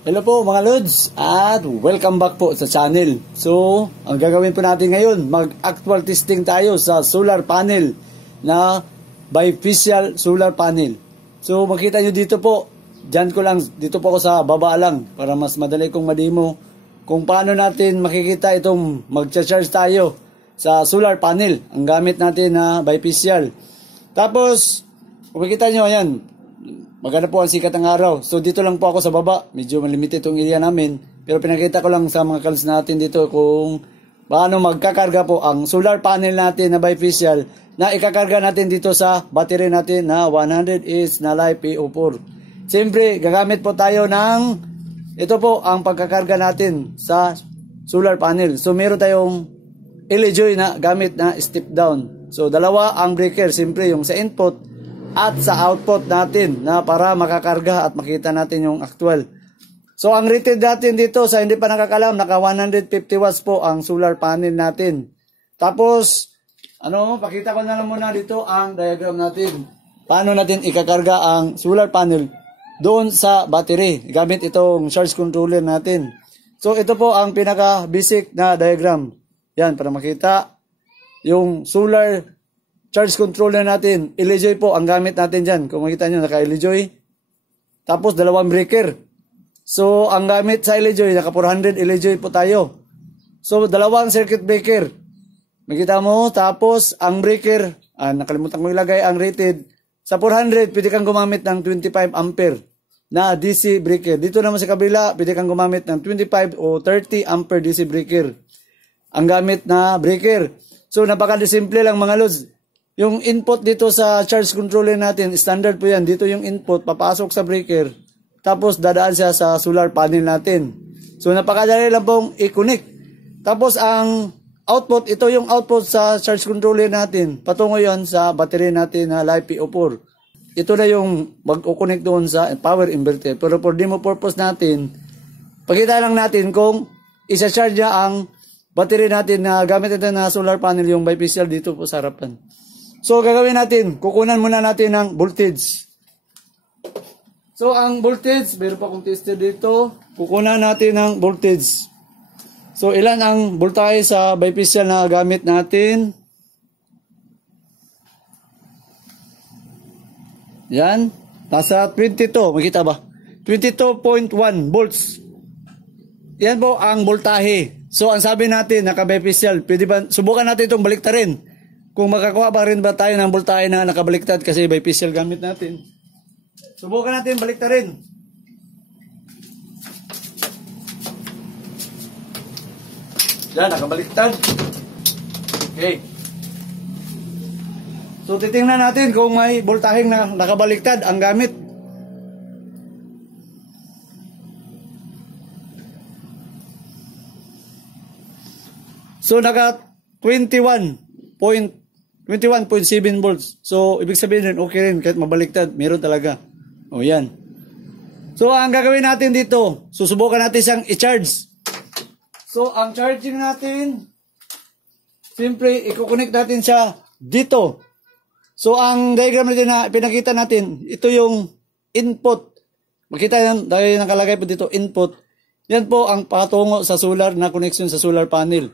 Hello po mga Lods at welcome back po sa channel. So, ang gagawin po natin ngayon, mag-actual testing tayo sa solar panel na bifacial solar panel. So, makita nyo dito po, dito po ako sa baba lang para mas madali kong mademo kung paano natin makikita itong mag-charge tayo sa solar panel. Ang gamit natin na bifacial. Tapos, kung makita nyo, ayan, maganda po ang sikat ng araw. So dito lang po ako sa baba. Medyo malimited itong area namin. Pero pinakita ko lang sa mga kals natin dito kung paano magkakarga po ang solar panel natin na bifacial na ikakarga natin dito sa battery natin na 100 na LiPo4. Siyempre, gagamit po tayo ng ito po ang pagkakarga natin sa solar panel. So meron tayong LG na gamit na step down. So dalawa ang breaker. Siyempre yung sa input at sa output natin na para makakarga at makita natin yung actual. So ang rated natin dito sa hindi pa nakakalam, naka 150 watts po ang solar panel natin. Tapos pakita ko na lang muna dito ang diagram natin. Paano natin ikakarga ang solar panel doon sa battery gamit itong charge controller natin. So ito po ang pinaka basic na diagram. Yan para makita yung solar charge controller natin. LG po ang gamit natin dyan. Kung makita nyo, naka-LG. Tapos, dalawang breaker. So, ang gamit sa LG, naka 400 LG po tayo. So, dalawang circuit breaker. Makita mo. Tapos, ang breaker, nakalimutan ko ilagay ang rated. Sa 400, pwede kang gumamit ng 25 ampere na DC breaker. Dito naman sa kabila, pwede kang gumamit ng 25 o 30 ampere DC breaker. Ang gamit na breaker. So, napaka-simple lang mga lods. Yung input dito sa charge controller natin, standard po yan. Dito yung input, papasok sa breaker. Tapos dadaan siya sa solar panel natin. So napakadali lang pong i-connect. Tapos ang output, ito yung output sa charge controller natin. Patungo yon sa battery natin na LiPo4. Ito na yung mag-connect doon sa power inverter. Pero for demo purpose natin, pakita lang natin kung isa-charge niya ang battery natin na gamit natin na solar panel, yung bifacial dito po sa harapan. So, gagawin natin, kukunan muna natin ng voltage. So, ang voltage, meron pa akong tester dito. Kukunan natin ng voltage. So, ilan ang voltahe sa bifacial na gamit natin? Yan. Nasa 22. Makita ba? 22.1 volts. Yan po ang voltahe. So, ang sabi natin, naka-bifacial, pwede ba, subukan natin itong baliktarin. Kung makakuha pa rin ba tayo ng voltahe na nakabaliktad kasi bifacial gamit natin. Subukan natin baliktarin. Yan, nakabaliktad. Okay. So, titingnan natin kung may voltaheng na nakabaliktad ang gamit. So, naka 21.7 volts. So, ibig sabihin rin, okay rin, kahit mabaliktad, meron talaga. O, yan. So, ang gagawin natin dito, susubukan natin siyang i-charge. So, ang charging natin, siyempre, i-connect natin siya dito. So, ang diagram natin na pinakita natin, ito yung input. Makita yan, dahil nakalagay po dito, input. Yan po ang patungo sa solar na connection sa solar panel.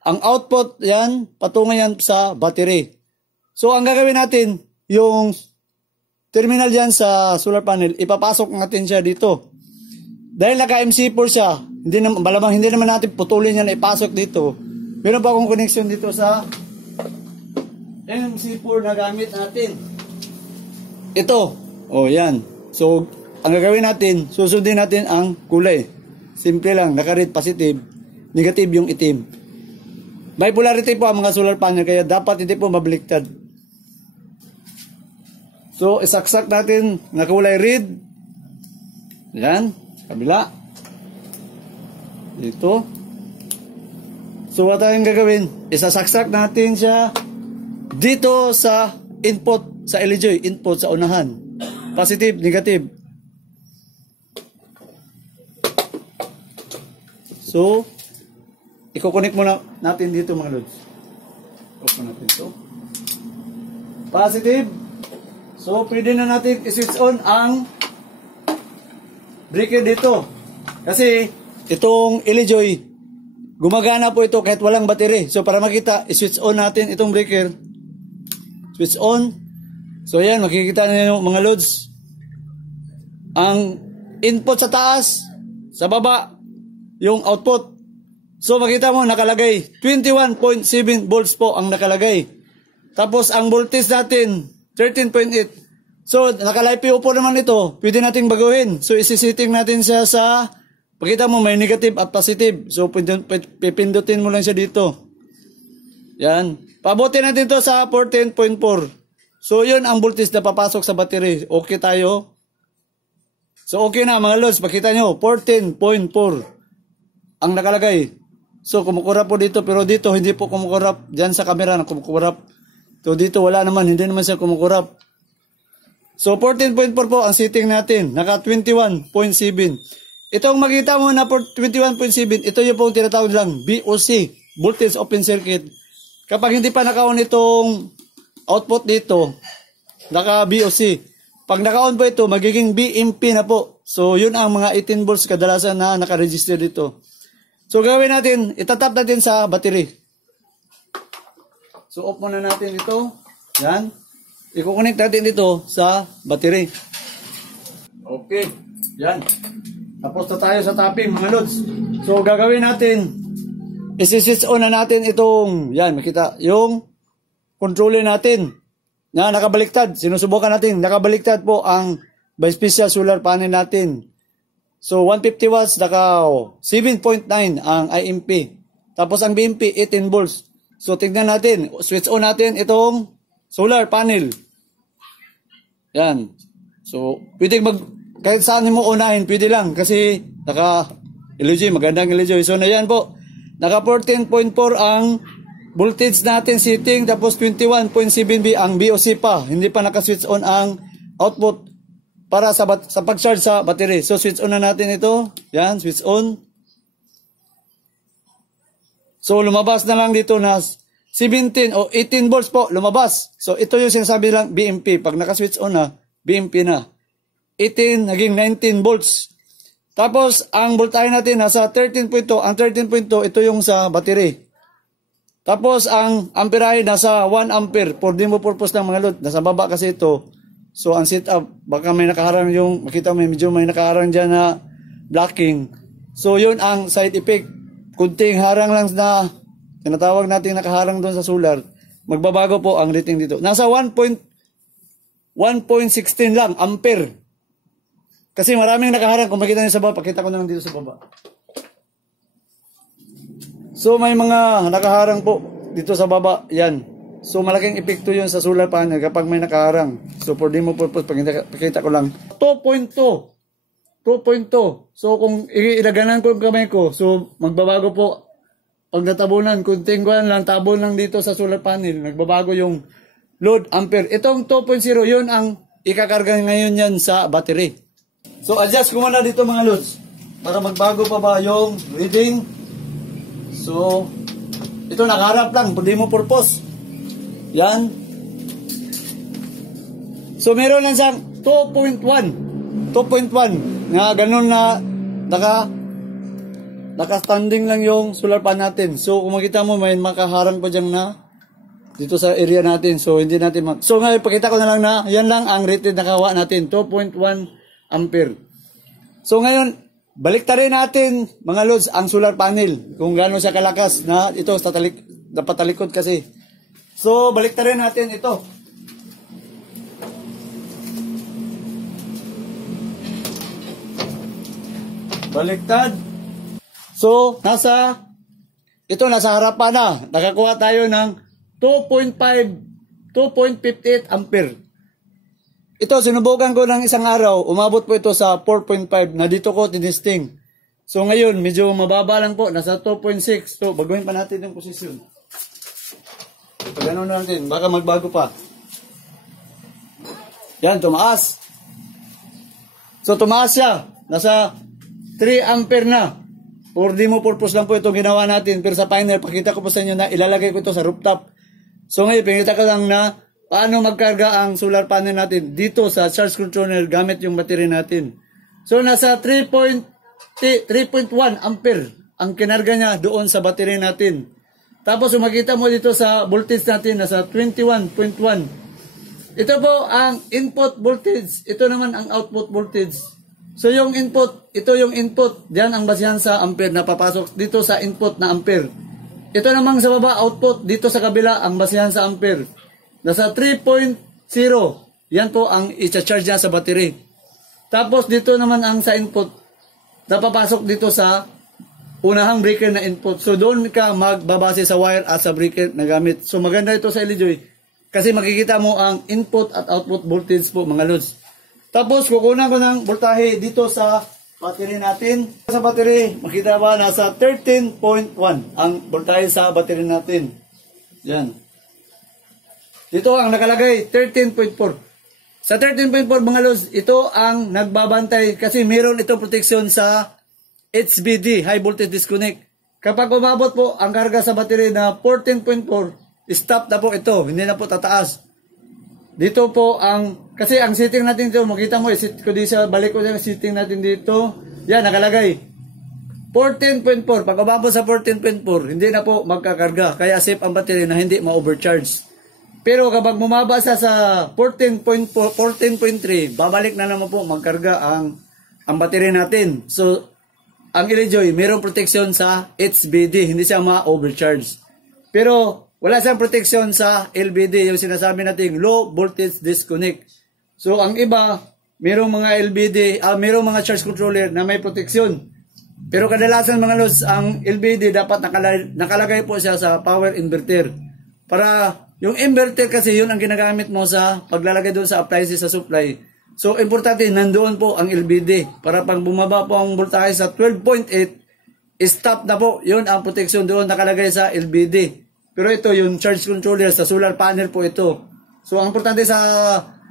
Ang output, yan, patungo yan sa battery. So, ang gagawin natin, yung terminal yan sa solar panel, ipapasok natin siya dito. Dahil naka-MC4 siya, malamang hindi naman natin putulin yan na ipasok dito. Meron pa akong connection dito sa MC4 na gamit natin. Ito. O, yan. So, ang gagawin natin, susundin natin ang kulay. Simple lang, naka-red positive, negative yung itim. Bipolarity po ang mga solar panel, kaya dapat hindi po mabaliktad. So, isaksak natin na kulay red. Yan, kabila. Dito. So, what tayong gagawin? Isasaksak natin siya dito sa input, sa LG, input sa unahan. Positive, negative. So, i-connect muna natin dito mga lods. Open natin ito. Positive. So, pwede na natin i-switch on ang breaker dito. Kasi itong Elejoy, gumagana po ito kahit walang battery. So para makita, i-switch on natin itong breaker. Switch on. So yan, makikita niyo mga loads. Ang input sa taas, sa baba, yung output. So makita mo nakalagay 21.7 volts po ang nakalagay. Tapos ang voltage natin 13.8. So naka-LiPo po naman ito. Pwede nating baguhin. So isi-setting natin siya sa, pakita mo may negative at positive. So pipindutin mo lang siya dito. Yan. Pabutin natin ito sa 14.4. So yun ang voltage na papasok sa battery. Okay tayo. So okay na mga lods. Pakita nyo 14.4 ang nakalagay. So kumukurap po dito, pero dito hindi po kumukurap. Diyan sa camera na kumukurap. So dito wala naman, hindi naman siya kumukurap. So 14.4 po ang setting natin. Naka 21.7. Itong makita mo na 21.7, ito yung pong tinatawag lang VOC, Voltage Open Circuit. Kapag hindi pa naka-on itong output dito, naka VOC. Pag naka-on po ito, magiging BMP na po. So yun ang mga 18 volts kadalasan na naka-register dito. So gawin natin, itatap natin sa battery. So off muna natin ito. Yan. I-connect natin dito sa battery. Okay. Yan. Tapos na tayo sa tapping mga lods. So gagawin natin, isi-switch on na natin itong, yan, makita, yung controller natin na nakabaliktad. Sinusubukan natin, nakabaliktad po ang bifacial solar panel natin. So 150 watts, naka 7.9 ang IMP. Tapos ang BMP, 18 volts. So tingnan natin, switch on natin itong solar panel. Yan. So, pwede kahit saan mo unahin, pwede lang. Kasi, naka-LG, magandang LG. So, na yan po. Naka 14.4 ang voltage natin setting. Tapos, 21.7V ang VOC pa. Hindi pa naka-switch on ang output para sa pag-charge sa battery. So, switch on na natin ito. Yan, switch on. So, lumabas na lang dito na 17 o 18 volts po, lumabas. So, ito yung sinasabi lang BMP. Pag naka-switch on na, BMP na. 18, naging 19 volts. Tapos, ang voltahe natin nasa 13.2. Ang 13.2, ito yung sa battery. Tapos, ang amperahe nasa 1 ampere. For demo purpose ng mga load. Nasa baba kasi ito. So, ang setup, baka may nakaharang yung, makita mo, medyo may nakaharang dyan na blocking. So, yun ang side effect. Kunting harang lang na tinatawag natin nakaharang doon sa solar, magbabago po ang rating dito. Nasa 1.16 lang, ampere. Kasi maraming nakaharang. Kung makita niyo sa baba, pakita ko na lang dito sa baba. So may mga nakaharang po dito sa baba. Yan. So malaking epekto yun sa solar panel kapag may nakaharang. So for demo purpose, pakita ko lang. 2.2. So kung ilaganan ko yung kamay ko, so magbabago po. Pag natabunan, kunting kuhan lang, tabon lang dito sa solar panel, nagbabago yung load ampere. Itong 2.0, yun ang ikakarga ngayon yan sa battery. So adjust ko muna dito mga loads para magbago pa ba yung reading. So ito nakaharap lang, for demo purpose. Yan. So meron lang siyang 2.1 nga ganun na naka-standing lang yung solar pan natin. So, kung makita mo, may makaharang pa dyan na dito sa area natin. So, hindi natin So, ngayon, pakita ko na lang na yan lang ang rated na kawa natin. 2.1 ampere. So, ngayon, baliktarin natin, mga loads, ang solar panel. Kung gaano siya kalakas na ito, napatalikod kasi. So, baliktarin natin ito. Baliktad. So, nasa harapan na. Nakakuha tayo ng 2.58 ampere. Ito, sinubukan ko ng isang araw. Umabot po ito sa 4.5 na dito ko tinisting. So, ngayon, medyo mababa lang po. Nasa 2.6. So, baguhin pa natin yung posisyon. Pagano natin. Baka magbago pa. Yan, tumaas. So, tumaas siya. Nasa 3 ampere na. For demo purpose lang po itong ginawa natin. Pero sa final, pakita ko po sa inyo na ilalagay ko ito sa rooftop. So ngayon, pinita ko lang na paano magkarga ang solar panel natin dito sa charge controller gamit yung battery natin. So nasa 3.6 3.1 ampere ang kinarga niya doon sa battery natin. Tapos kung makita mo dito sa voltage natin, nasa 21.1. Ito po ang input voltage. Ito naman ang output voltage. So yung input, ito yung input. Diyan ang basihan sa ampere na papasok dito sa input na ampere. Ito namang sa baba, output. Dito sa kabila, ang basihan sa ampere. Nasa 3.0. Yan po ang i-charge niya sa battery. Tapos dito naman ang sa input. Napapasok dito sa unahang breaker na input. So doon ka magbabase sa wire at sa breaker na gamit. So maganda ito sa LG kasi makikita mo ang input at output voltage po mga lods. Tapos kukunan ko ng voltahe dito sa battery natin. Sa battery, makita ba nasa 13.1 ang voltahe sa battery natin. Yan. Dito ang nakalagay 13.4. Sa 13.4 mga lods, ito ang nagbabantay kasi meron ito protection sa HVD, High Voltage Disconnect. Kapag umabot po ang karga sa battery na 14.4, stop na po ito, hindi na po tataas. Dito po kasi ang setting natin dito, makita mo, isit ko dito, balik ko yung setting natin dito. Yan, nakalagay. 14.4, pag umabot sa 14.4, hindi na po magkakarga. Kaya safe ang battery na hindi ma-overcharge. Pero kapag bumaba sa 14.4, 14.3, babalik na naman po magkarga ang battery natin. So, ang LG, mayroong protection sa HVD, hindi siya ma-overcharge. Pero, wala siyang protection sa LVD, yung sinasabi natin low voltage disconnect. So, ang iba, mayroong mga LVD, mayroong mga charge controller na may protection. Pero kadalasan mga lods, ang LVD dapat nakalagay po siya sa power inverter. Para, yung inverter kasi yun ang ginagamit mo sa paglalagay doon sa appliances sa supply. So, importante, nandoon po ang LVD. Para pag bumaba po ang voltahe sa 12.8, stop na po. Yun ang protection doon nakalagay sa LVD. Pero ito, yung charge controller sa solar panel po ito. So, ang importante sa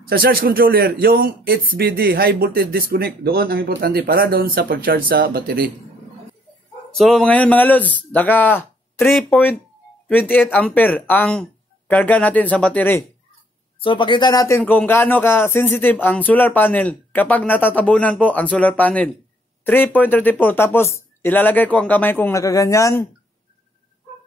charge controller, yung HVD, High Voltage Disconnect, doon ang importante para doon sa pag-charge sa battery. So, ngayon mga lods, naka 3.28 ampere ang karga natin sa battery. So, pakita natin kung gaano ka-sensitive ang solar panel kapag natatabunan po ang solar panel. 3.34, tapos ilalagay ko ang kamay kong nakaganyan.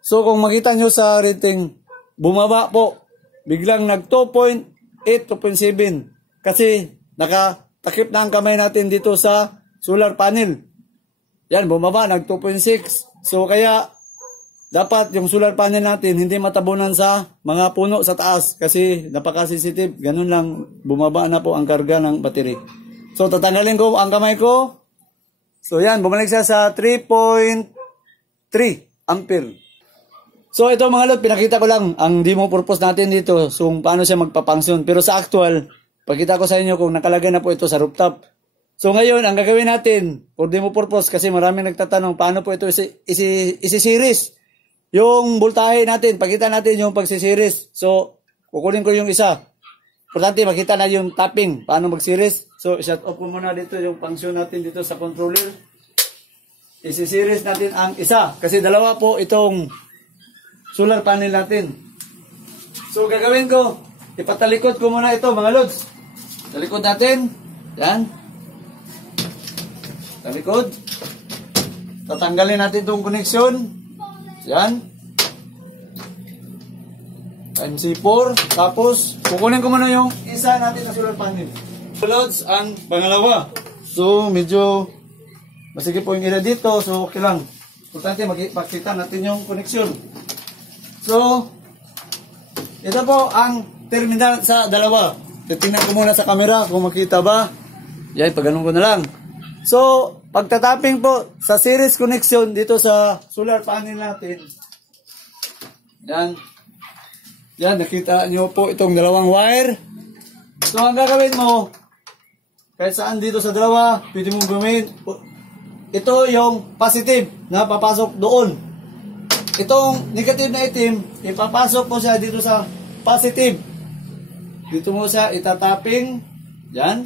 So, kung makita nyo sa rating, bumaba po. Biglang nag 2.8, 2.7. Kasi nakatakip na ang kamay natin dito sa solar panel. Yan, bumaba, nag 2.6. So, kaya dapat yung solar panel natin hindi matabunan sa mga puno sa taas. Kasi napaka-sensitive. Ganun lang, bumaba na po ang karga ng battery. So, tatanggalin ko ang kamay ko. So, yan, bumalik siya sa 3.3 ampere. So ito mga lod, pinakita ko lang ang demo purpose natin dito. So paano siya magpapangsyon. Pero sa actual, pakita ko sa inyo kung nakalagay na po ito sa rooftop. So ngayon, ang gagawin natin for demo purpose, kasi maraming nagtatanong paano po ito isi-series. Yung voltahe natin, pakita natin yung pag-series. So kukunin ko yung isa. Importante makita na yung tapping, paano mag-series. So shut off ko muna dito yung function natin dito sa controller. Isi-series natin ang isa. Kasi dalawa po itong solar panel natin. So, gagawin ko, ipatalikod ko muna ito, mga lods. Talikod natin. Yan. Talikod. Tatanggalin natin itong connection. Yan. MC4. Tapos, kukunin ko muna yung isa natin na solar panel. So, lods, ang pangalawa. So, medyo masigit po yung ila dito. So, okay lang. Importante, makita natin yung connection. So, ito po ang terminal sa dalawa. Titingnan ko muna sa camera kung makita ba. Yan, pag-ganun ko na lang. So, pagtatapping po sa series connection dito sa solar panel natin. Yan. Yan, nakita nyo po itong dalawang wire. So, ang gagawin mo, kahit saan dito sa dalawa, pwede mong gawin. Ito yung positive na papasok doon. Itong negative na itim, ipapasok po siya dito sa positive. Dito mo siya itatapping. Yan.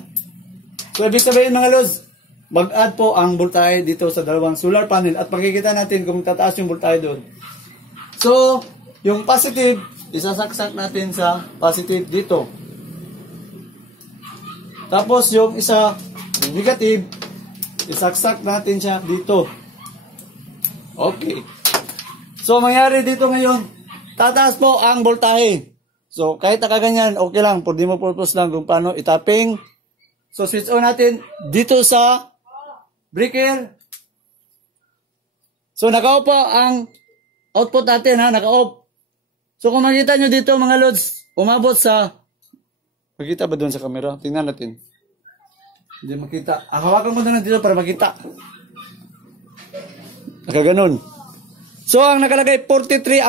So, ibig sabihin mga lods, mag-add po ang voltahe dito sa dalawang solar panel at makikita natin kung tataas yung voltahe doon. So, yung positive, isasaksak natin sa positive dito. Tapos, yung isa, yung negative, isaksak natin siya dito. Okay. So, mangyari dito ngayon, tataas po ang voltahe. So, kahit nakaganyan, okay lang. For demo purpose lang kung paano itapping. So, switch on natin dito sa breaker. So, naka-off po ang output natin, ha? Naka-off. So, kung makita nyo dito, mga lods, umabot sa... Makita ba doon sa camera? Tingnan natin. Hindi makita. Hawakan mo na dito para makita. Nakaganon. So, ang nakalagay 43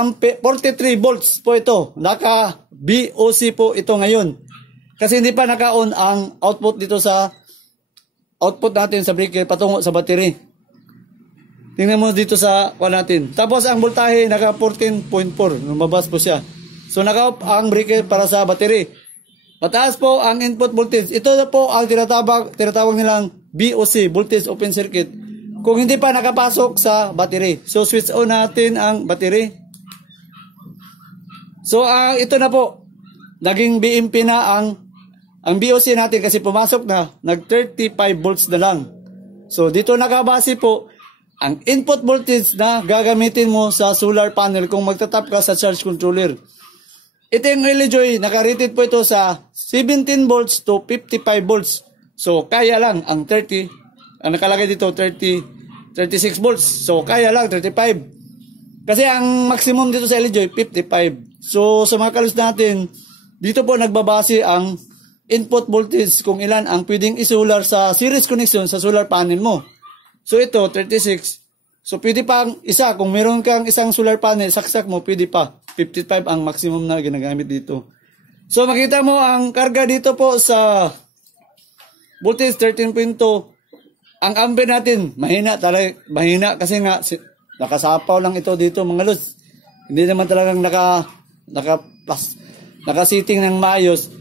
volts po ito. Naka-BOC po ito ngayon. Kasi hindi pa naka-on ang output dito sa output natin sa breaker patungo sa battery. Tingnan mo dito sa kuha natin. Tapos ang voltahe naka 14.4. Lumabas po siya. So naka-off ang breaker para sa battery. Mataas po ang input voltage. Ito po ang tinatawag nilang BOC, voltage open circuit. Kung hindi pa nakapasok sa battery. So switch on natin ang battery. So ito na po. Naging BMP na ang BOC natin kasi pumasok na. Nag 35 volts na lang. So dito nakabase po ang input voltage na gagamitin mo sa solar panel kung magtatap ka sa charge controller. Ito yung LG, nakarated po ito sa 17 volts to 55 volts. So, kaya lang ang 30, ang nakalagay dito 36 volts. So, kaya lang 35. Kasi ang maximum dito sa LG, 55. So, sa mga kalus natin, dito po nagbabase ang input voltage kung ilan ang pwedeng isolar sa series connection sa solar panel mo. So ito, 36. So pwede pang isa. Kung meron kang isang solar panel, saksak mo, pwede pa. 55 ang maximum na ginagamit dito. So makita mo ang karga dito po sa voltage 13.2. Ang ampere natin, mahina talaga. Mahina kasi nga, nakasapaw lang ito dito mga lods. Hindi naman talagang nakasiting ng maayos.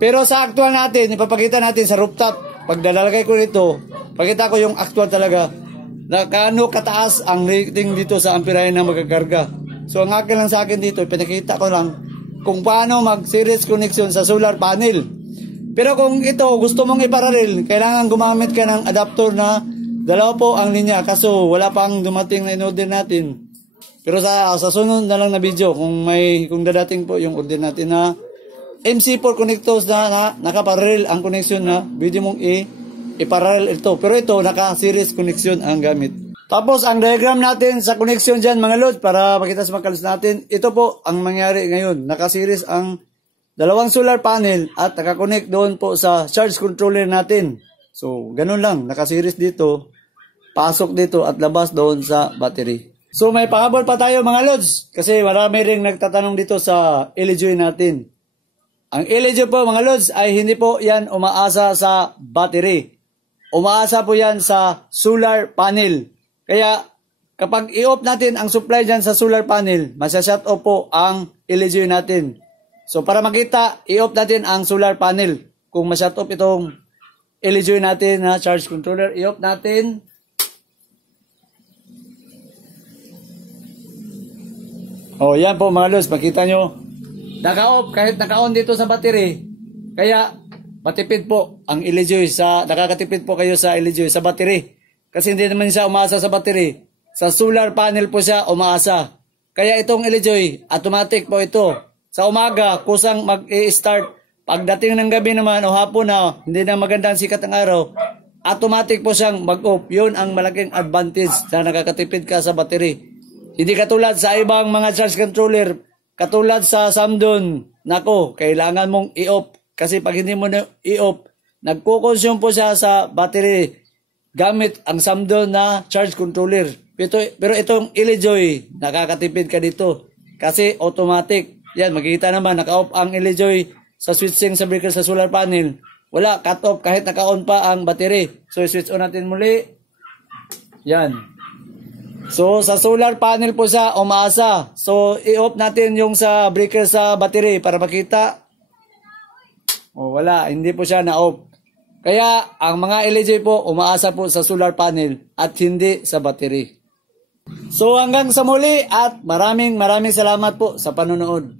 Pero sa actual natin, ipapakita natin sa rooftop. Pag dalalagay ko nito, pakita ko yung actual talaga na kaano kataas ang rating dito sa amperahe na magakarga. So ang akin lang sa akin dito, pinakita ko lang kung paano mag-series connection sa solar panel. Pero kung ito gusto mong iparallel, kailangan gumamit ka ng adapter na dalawa po ang linya. Kaso wala pang dumating na in-order natin. Pero sa sunod na lang na video, kung dadating po yung order natin na MC4 connectors na nakaparallel ang connection na pwede mong iparallel ito. Pero ito, naka-series connection ang gamit. Tapos, ang diagram natin sa connection dyan, mga lods, para makita sa makalas natin, ito po ang mangyari ngayon. Naka-series ang dalawang solar panel at naka-connect doon po sa charge controller natin. So, ganun lang. Naka-series dito, pasok dito at labas doon sa battery. So, may pahabol pa tayo, mga lods, kasi marami ring nagtatanong dito sa LG natin. Ang LG po, mga lods, ay hindi po yan umaasa sa battery. Umaasa po yan sa solar panel. Kaya kapag i-off natin ang supply dyan sa solar panel, masya-shut off po ang LG natin. So para makita, i-off natin ang solar panel. Kung ma-shut off itong LG natin na charge controller, i-off natin. Oh, yan po mga lods, makita nyo. Naka-off kahit naka-on dito sa battery. Kaya matipid po ang LG nakakatipid po kayo sa LG sa battery. Kasi hindi naman siya umaasa sa battery. Sa solar panel po siya umaasa. Kaya itong LG, automatic po ito. Sa umaga, kusang mag-i-start. Pagdating ng gabi naman o hapon na, hindi na maganda ang sikat ng araw, automatic po siyang mag-off. Yun ang malaking advantage na nakakatipid ka sa battery. Hindi katulad sa ibang mga charge controller, katulad sa Samsung, nako, kailangan mong i-off. Kasi pag hindi mo na i-off, nagko-consume po siya sa battery gamit ang Samsung na charge controller. Pero itong LG, nakakatipid ka dito. Kasi automatic. Yan, makikita naman, naka-off ang LG sa switching sa breaker sa solar panel. Wala, cut-off kahit naka-on pa ang battery. So, switch on natin muli. Yan. So, sa solar panel po siya, umaasa. So, i-off natin yung sa breaker sa battery para makita. O, wala, hindi po siya na-off. Kaya, ang mga LG po, umaasa po sa solar panel at hindi sa battery. So, hanggang sa muli at maraming salamat po sa panonood.